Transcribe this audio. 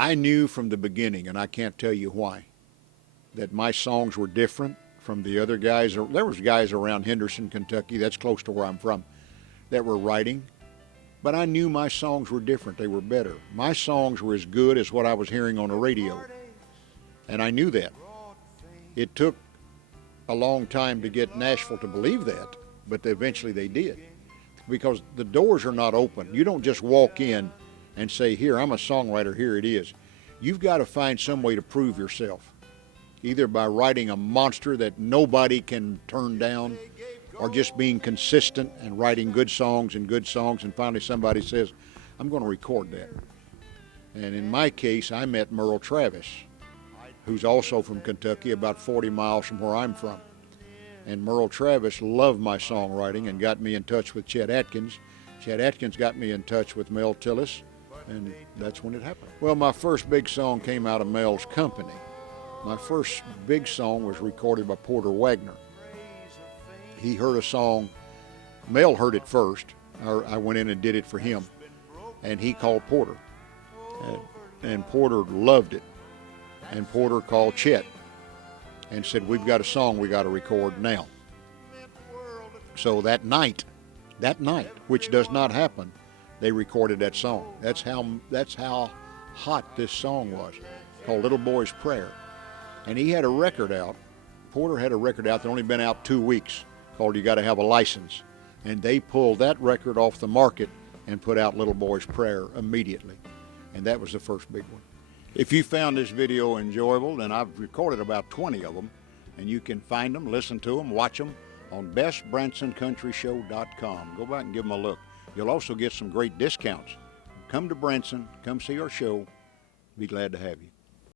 I knew from the beginning, and I can't tell you why, that my songs were different from the other guys. There was guys around Henderson, Kentucky, that's close to where I'm from, that were writing. But I knew my songs were different. They were better. My songs were as good as what I was hearing on the radio. And I knew that. It took a long time to get Nashville to believe that, but eventually they did. Because the doors are not open. You don't just walk in and say, here, I'm a songwriter, here it is. You've got to find some way to prove yourself, either by writing a monster that nobody can turn down, or just being consistent and writing good songs, and finally somebody says, I'm going to record that. And in my case, I met Merle Travis, who's also from Kentucky, about 40 miles from where I'm from. And Merle Travis loved my songwriting and got me in touch with Chet Atkins. Chet Atkins got me in touch with Mel Tillis, and that's when it happened. Well, my first big song came out of Mel's company. My first big song was recorded by Porter Wagner. He heard a song, Mel heard it first. I went in and did it for him, and he called Porter. And Porter loved it. And Porter called Chet and said, we've got a song we got to record now. So that night, which does not happen, they recorded that song. That's how hot this song was, called Little Boy's Prayer. And he had a record out. Porter had a record out that only been out 2 weeks, called You Gotta Have a License. And they pulled that record off the market and put out Little Boy's Prayer immediately. And that was the first big one. If you found this video enjoyable, then I've recorded about 20 of them, and you can find them, listen to them, watch them on bestbransoncountryshow.com. Go back and give them a look. You'll also get some great discounts. Come to Branson, come see our show. Be glad to have you.